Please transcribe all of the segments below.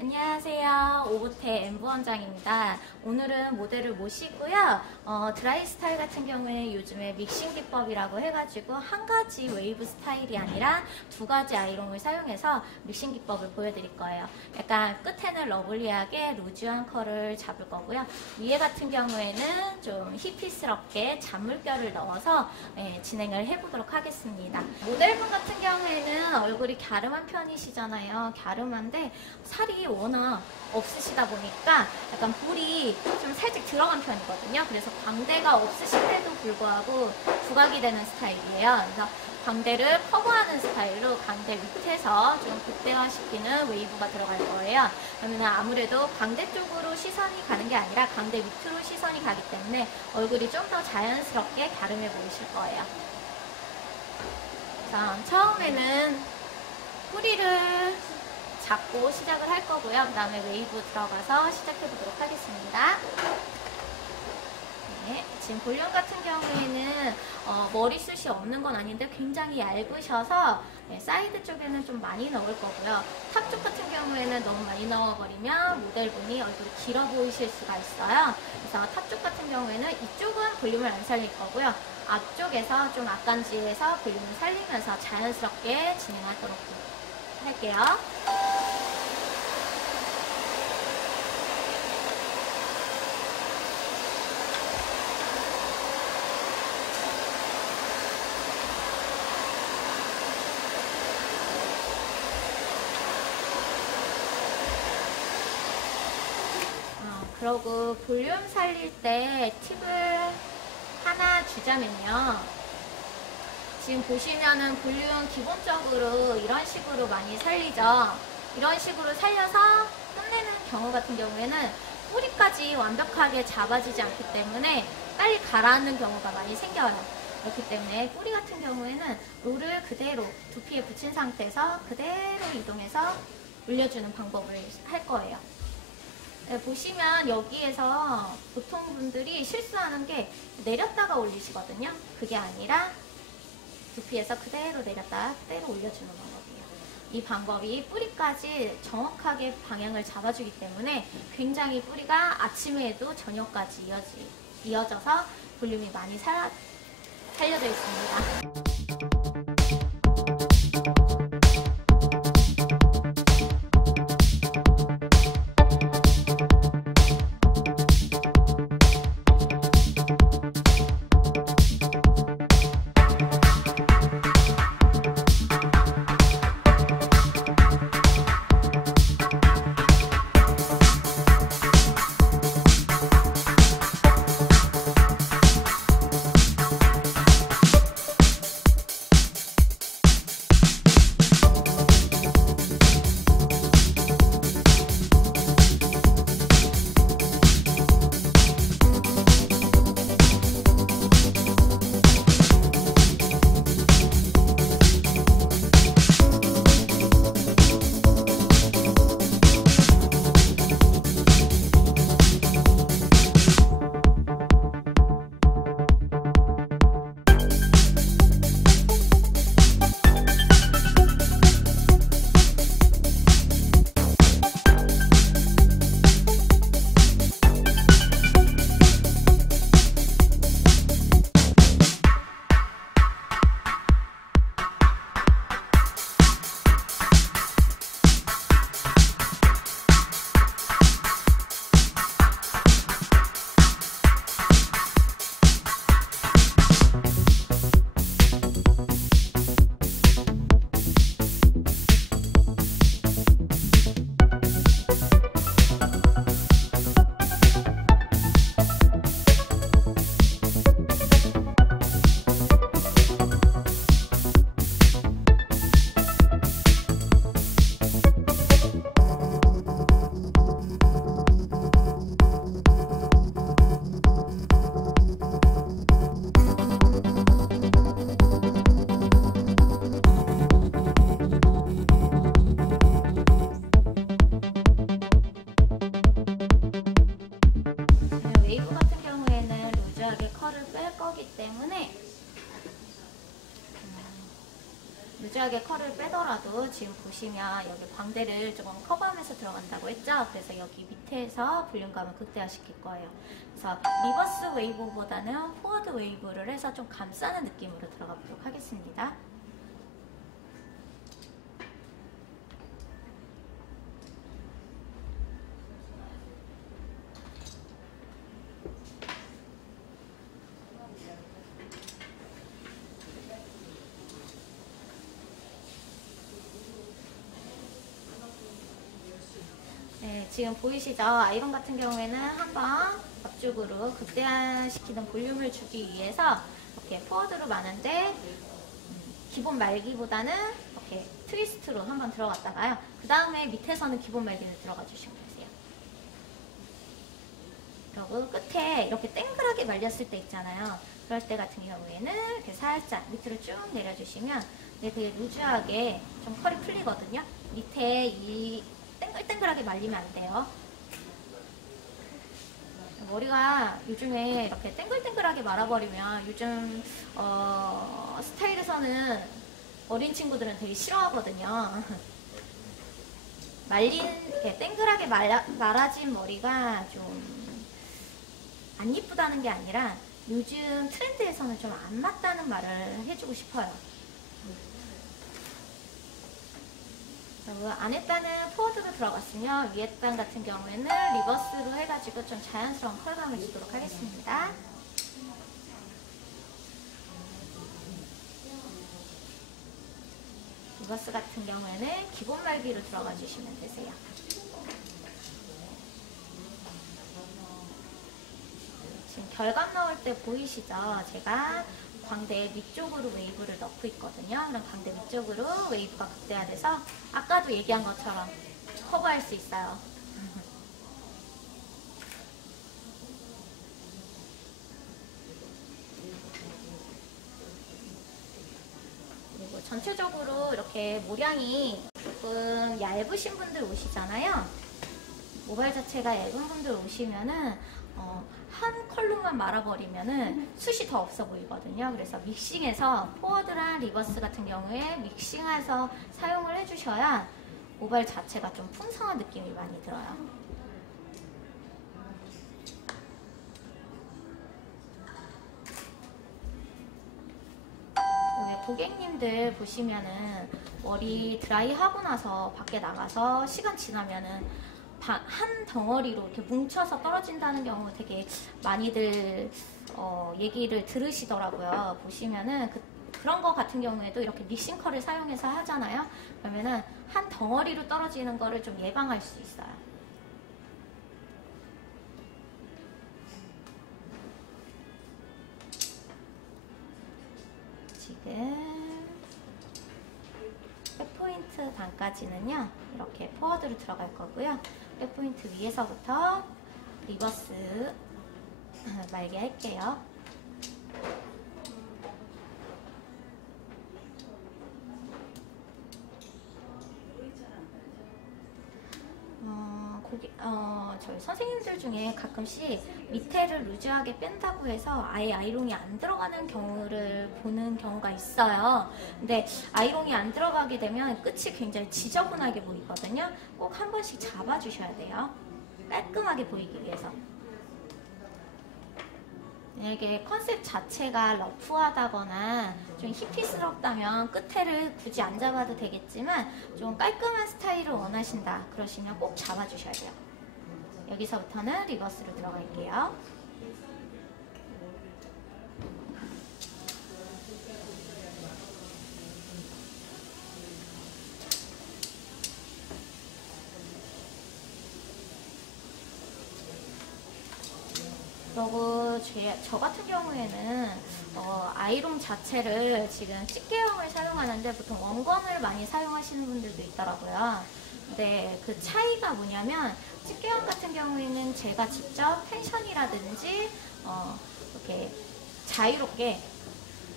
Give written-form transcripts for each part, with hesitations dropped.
안녕하세요. 오보테 엠브 원장입니다. 오늘은 모델을 모시고요. 드라이 스타일 같은 경우에 요즘에 믹싱 기법이라고 해가지고 한 가지 웨이브 스타일이 아니라 두 가지 아이롱을 사용해서 믹싱 기법을 보여드릴 거예요. 약간 끝에는 러블리하게 루즈한 컬을 잡을 거고요. 위에 같은 경우에는 좀 히피스럽게 잔물결을 넣어서 진행을 해보도록 하겠습니다. 모델분 같은 경우에는 얼굴이 갸름한 편이시잖아요. 갸름한데 살이 워낙 없으시다 보니까 약간 볼이 좀 살짝 들어간 편이거든요. 그래서 광대가 없으신데도 불구하고 부각이 되는 스타일이에요. 그래서 광대를 커버하는 스타일로 광대 밑에서 좀 극대화시키는 웨이브가 들어갈 거예요. 그러면 아무래도 광대 쪽으로 시선이 가는 게 아니라 광대 밑으로 시선이 가기 때문에 얼굴이 좀 더 자연스럽게 갸름해 보이실 거예요. 자, 처음에는 뿌리를 잡고 시작을 할 거고요. 그 다음에 웨이브 들어가서 시작해 보도록 하겠습니다. 네, 지금 볼륨 같은 경우에는 머리숱이 없는 건 아닌데 굉장히 얇으셔서 사이드 쪽에는 좀 많이 넣을 거고요. 탑 쪽 같은 경우에는 너무 많이 넣어버리면 모델분이 얼굴이 길어 보이실 수가 있어요. 그래서 탑 쪽 같은 경우에는 이쪽은 볼륨을 안 살릴 거고요. 앞쪽에서 좀 앞간지에서 볼륨을 살리면서 자연스럽게 진행하도록 할게요. 그러고 볼륨 살릴 때 팁을 하나 주자면요. 지금 보시면은 볼륨 기본적으로 이런 식으로 많이 살리죠. 이런 식으로 살려서 끝내는 경우 같은 경우에는 뿌리까지 완벽하게 잡아지지 않기 때문에 빨리 가라앉는 경우가 많이 생겨요. 그렇기 때문에 뿌리 같은 경우에는 롤을 그대로 두피에 붙인 상태에서 그대로 이동해서 올려주는 방법을 할 거예요. 네, 보시면 여기에서 보통 분들이 실수하는 게 내렸다가 올리시거든요. 그게 아니라 두피에서 그대로 내렸다가 그대로 올려주는 방법이에요. 이 방법이 뿌리까지 정확하게 방향을 잡아주기 때문에 굉장히 뿌리가 아침에도 저녁까지 이어져서 볼륨이 많이 살려져 있습니다. 루즈하게 컬을 하더라도 지금 보시면 여기 광대를 조금 커버하면서 들어간다고 했죠? 그래서 여기 밑에서 볼륨감을 극대화시킬 거예요. 그래서 리버스 웨이브보다는 포워드 웨이브를 해서 좀 감싸는 느낌으로 들어가 보도록 하겠습니다. 네, 지금 보이시죠? 아이롱 같은 경우에는 한번 앞쪽으로 극대화시키는 볼륨을 주기 위해서 이렇게 포워드로 마는데 기본 말기보다는 이렇게 트위스트로 한번 들어갔다가요. 그 다음에 밑에서는 기본 말기를 들어가 주시면 되세요. 그리고 끝에 이렇게 땡글하게 말렸을 때 있잖아요. 그럴 때 같은 경우에는 이렇게 살짝 밑으로 쭉 내려주시면 되게 루즈하게 좀 컬이 풀리거든요. 밑에 이 땡글땡글하게 말리면 안 돼요. 머리가 요즘에 이렇게 땡글땡글하게 말아버리면 요즘 스타일에서는 어린 친구들은 되게 싫어하거든요. 말린 이렇게 땡글하게 말아진 머리가 좀 안 이쁘다는 게 아니라 요즘 트렌드에서는 좀 안 맞다는 말을 해주고 싶어요. 안에따는 포워드로 들어갔으면 위에딴 같은 경우에는 리버스로 해가지고 좀 자연스러운 컬감을 주도록 하겠습니다. 리버스 같은 경우에는 기본 말기로 들어가 주시면 되세요. 지금 결감 넣을 때 보이시죠? 제가 광대 밑쪽으로 웨이브를 넣고 있거든요. 그럼 광대 밑쪽으로 웨이브가 극대화돼서 아까도 얘기한 것처럼 커버할 수 있어요. 그리고 전체적으로 이렇게 모량이 조금 얇으신 분들 오시잖아요. 모발 자체가 얇은 분들 오시면은 한 컬러만 말아버리면은 숱이 더 없어 보이거든요. 그래서 믹싱해서 포워드랑 리버스 같은 경우에 믹싱해서 사용을 해주셔야 모발 자체가 좀 풍성한 느낌이 많이 들어요. 고객님들 보시면은 머리 드라이 하고 나서 밖에 나가서 시간 지나면은 한 덩어리로 이렇게 뭉쳐서 떨어진다는 경우 되게 많이들 얘기를 들으시더라고요. 보시면은 그런 거 같은 경우에도 이렇게 믹싱컬을 사용해서 하잖아요. 그러면은 한 덩어리로 떨어지는 거를 좀 예방할 수 있어요. 지금 백포인트 단까지는요 이렇게 포워드로 들어갈 거고요. 백포인트 위에서부터 리버스 말게 할게요. 저희 선생님들 중에 가끔씩 밑에를 루즈하게 뺀다고 해서 아예 아이롱이 안 들어가는 경우를 보는 경우가 있어요. 근데 아이롱이 안 들어가게 되면 끝이 굉장히 지저분하게 보이거든요. 꼭 한 번씩 잡아주셔야 돼요. 깔끔하게 보이기 위해서. 이게 컨셉 자체가 러프하다거나 좀 히피스럽다면 끝에를 굳이 안 잡아도 되겠지만 좀 깔끔한 스타일을 원하신다 그러시면 꼭 잡아주셔야 돼요. 여기서부터는 리버스로 들어갈게요. 그리고 저 같은 경우에는 아이롱 자체를 지금 집게형을 사용하는데 보통 원건을 많이 사용하시는 분들도 있더라고요. 근데 그 차이가 뭐냐면 집게형 같은 경우에는 제가 직접 텐션이라든지 이렇게 자유롭게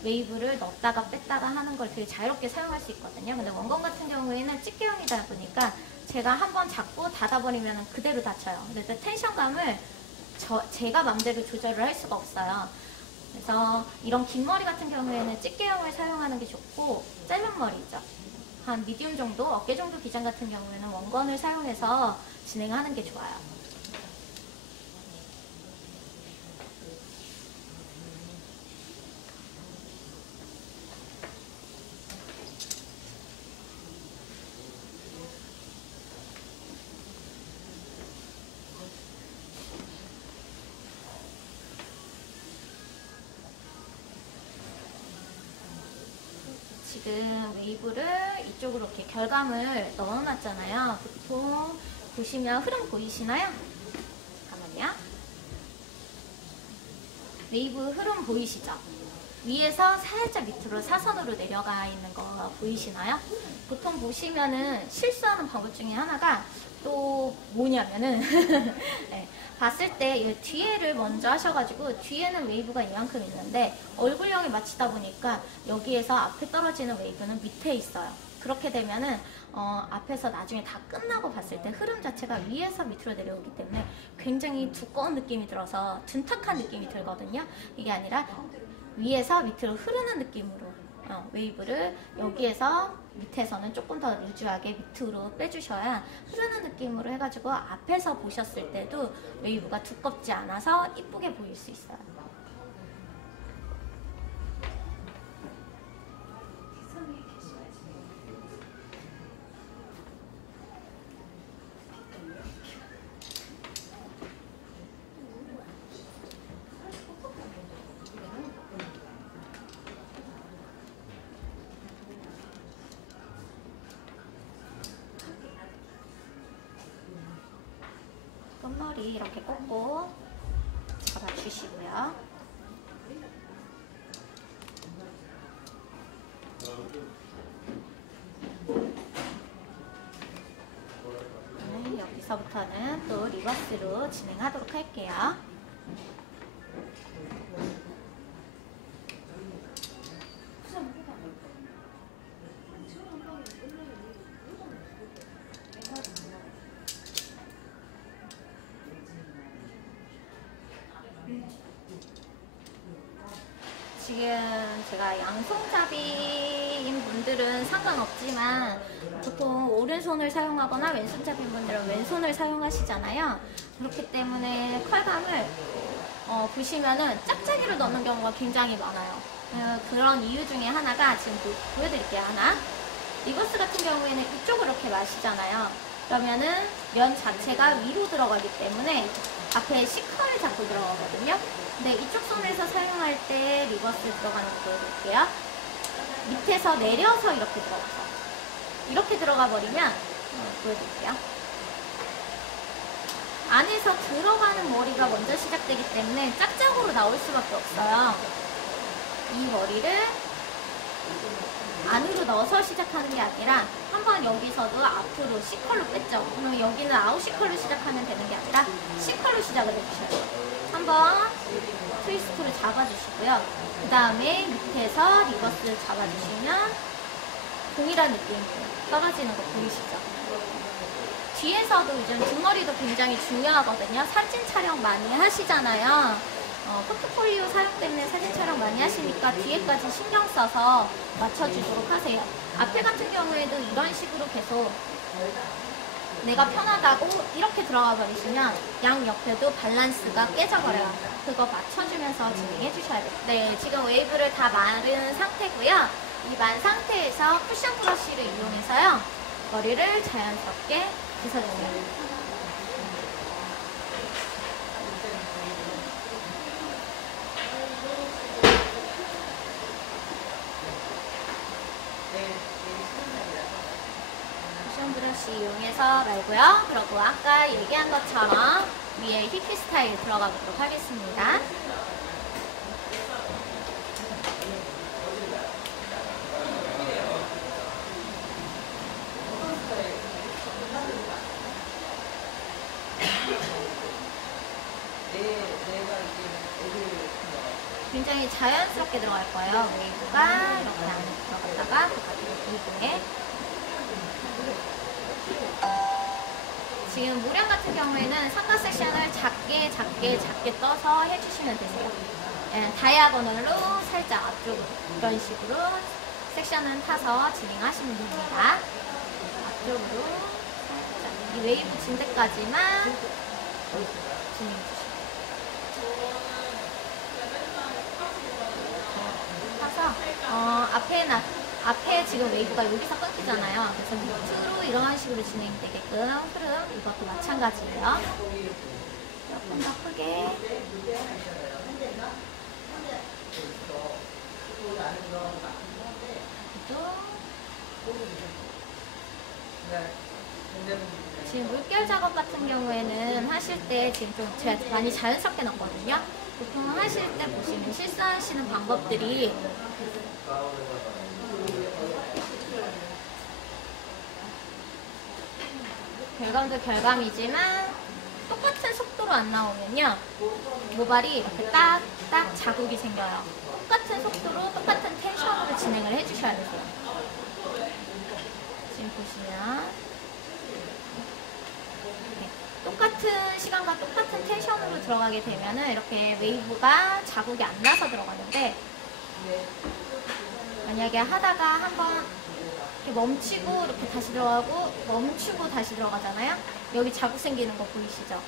웨이브를 넣었다가 뺐다가 하는 걸 되게 자유롭게 사용할 수 있거든요. 근데 원건 같은 경우에는 집게형이다 보니까 제가 한번 잡고 닫아버리면 그대로 닫혀요. 그래서 텐션감을 제가 맘대로 조절을 할 수가 없어요. 그래서 이런 긴 머리 같은 경우에는 집게형을 사용하는 게 좋고 짧은 머리죠. 한 미디움 정도, 어깨 정도 기장 같은 경우에는 원건을 사용해서 진행하는 게 좋아요. 지금 웨이브를 이쪽으로 이렇게 결감을 넣어놨잖아요. 보통 보시면 흐름 보이시나요? 잠깐만요. 웨이브 흐름 보이시죠? 위에서 살짝 밑으로 사선으로 내려가 있는 거 보이시나요? 보통 보시면은 실수하는 방법 중에 하나가 또 뭐냐면은 네, 봤을 때 뒤에를 먼저 하셔가지고 뒤에는 웨이브가 이만큼 있는데 얼굴형에 맞추다 보니까 여기에서 앞에 떨어지는 웨이브는 밑에 있어요. 그렇게 되면은 앞에서 나중에 다 끝나고 봤을 때 흐름 자체가 위에서 밑으로 내려오기 때문에 굉장히 두꺼운 느낌이 들어서 둔탁한 느낌이 들거든요. 이게 아니라 위에서 밑으로 흐르는 느낌으로 웨이브를 여기에서 밑에서는 조금 더 루즈하게 밑으로 빼주셔야 흐르는 느낌으로 해가지고 앞에서 보셨을 때도 웨이브가 두껍지 않아서 이쁘게 보일 수 있어요. 끝머리 이렇게 꽂고 잡아주시고요. 여기서부터는 또 리버스로 진행하도록 할게요. 지금 제가 양손잡이인 분들은 상관없지만 보통 오른손을 사용하거나 왼손잡이인 분들은 왼손을 사용하시잖아요. 그렇기 때문에 컬감을 보시면은 짝짝이를 넣는 경우가 굉장히 많아요. 그런 이유 중에 하나가 지금 보여드릴게요. 하나, 리버스 같은 경우에는 이쪽을 이렇게 마시잖아요. 그러면은 면 자체가 위로 들어가기 때문에 앞에 C컬이 자꾸 들어가거든요. 근데 이쪽 손에서 사용할 때 리버스 들어가는 거 보여드릴게요. 밑에서 내려서 이렇게 들어가서 이렇게 들어가 버리면 보여드릴게요. 안에서 들어가는 머리가 먼저 시작되기 때문에 짝짝으로 나올 수밖에 없어요. 이 머리를 안으로 넣어서 시작하는 게 아니라 한번 여기서도 앞으로 C컬로 뺐죠. 그러면 여기는 아웃 C컬로 시작하면 되는 게 아니라 C컬로 시작을 해주셔야 돼요. 한번 트위스트를 잡아주시고요. 그 다음에 밑에서 리버스를 잡아주시면 동일한 느낌으로 떨어지는 거 보이시죠? 뒤에서도 요즘 뒷머리도 굉장히 중요하거든요. 사진 촬영 많이 하시잖아요. 포트폴리오 사용 때문에 사진 촬영 많이 하시니까 뒤에까지 신경 써서 맞춰주도록 하세요. 앞에 같은 경우에도 이런 식으로 계속 내가 편하다고 이렇게 들어가 버리시면 양 옆에도 밸런스가 깨져버려요. 그거 맞춰주면서 진행해 주셔야 돼요. 네, 지금 웨이브를 다 마른 상태고요. 이 만 상태에서 쿠션 브러쉬를 이용해서요. 머리를 자연스럽게 빗어주세요. 쿠션 브러쉬 이용해서 말고요. 그리고 아까 얘기한 것처럼 위에 히피 스타일 들어가 보도록 하겠습니다. 굉장히 자연스럽게 들어갈 거예요. 웨이브가 이렇게 안에 들어갔다가 바깥으로 웨이브에 지금 무령 같은 경우에는 상가 섹션을 작게 떠서 해주시면 되세요. 예, 다이아고널로 살짝 앞쪽으로 이런 식으로 섹션은 타서 진행하시면 됩니다. 앞쪽으로 살짝 이 웨이브 진 데까지만 진행해 주시면 타서 앞에 지금 웨이브가 여기서 끊기잖아요. 그래서 밑으로 이런 식으로 진행되게끔 흐름 이것도 마찬가지예요. 조금 더 크게 지금 물결 작업 같은 경우에는 하실 때 지금 좀 제가 많이 자연스럽게 넣었거든요. 보통 하실 때 보시면 실수하시는 방법들이 결감도 결감이지만 똑같은 속도로 안 나오면요 모발이 이렇게 딱딱 자국이 생겨요. 똑같은 속도로 똑같은 텐션으로 진행을 해주셔야 돼요. 지금 보시면 똑같은 시간과 똑같은 텐션으로 들어가게 되면은 이렇게 웨이브가 자국이 안 나서 들어가는데, 만약에 하다가 한번 이렇게 멈추고 이렇게 다시 들어가고 멈추고 다시 들어가잖아요. 여기 자국 생기는 거 보이시죠?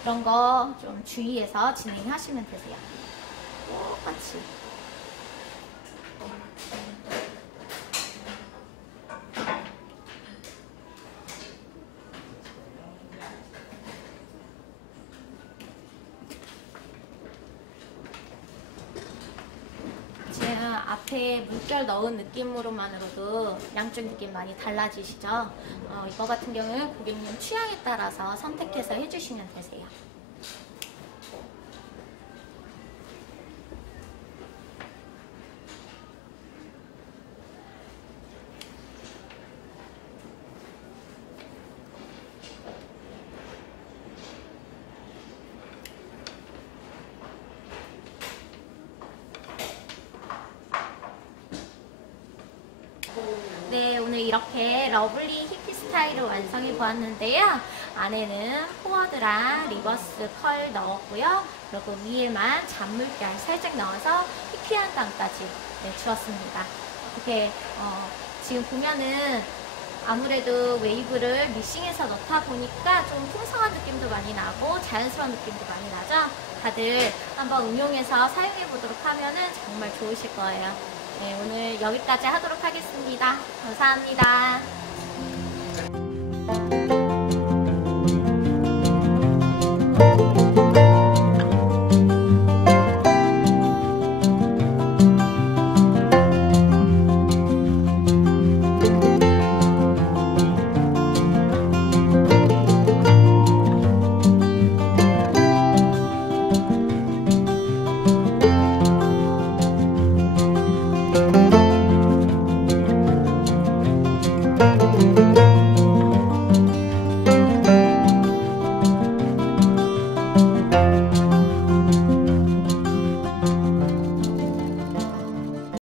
그런 거 좀 주의해서 진행하시면 되세요. 똑같이. 지금 앞에 물결 넣은 느낌으로만으로도 양쪽 느낌 많이 달라지시죠? 이거 같은 경우는 고객님 취향에 따라서 선택해서 해주시면 되세요. 네, 오늘 이렇게 러블리 히피 스타일을 완성해 보았는데요. 안에는 포워드랑 리버스 컬 넣었고요. 그리고 위에만 잔물결 살짝 넣어서 히피한 감까지 주었습니다. 이렇게 지금 보면은 아무래도 웨이브를 믹싱해서 넣다 보니까 좀 풍성한 느낌도 많이 나고 자연스러운 느낌도 많이 나죠. 다들 한번 응용해서 사용해 보도록 하면은 정말 좋으실 거예요. 네, 오늘 여기까지 하도록 하겠습니다. 감사합니다.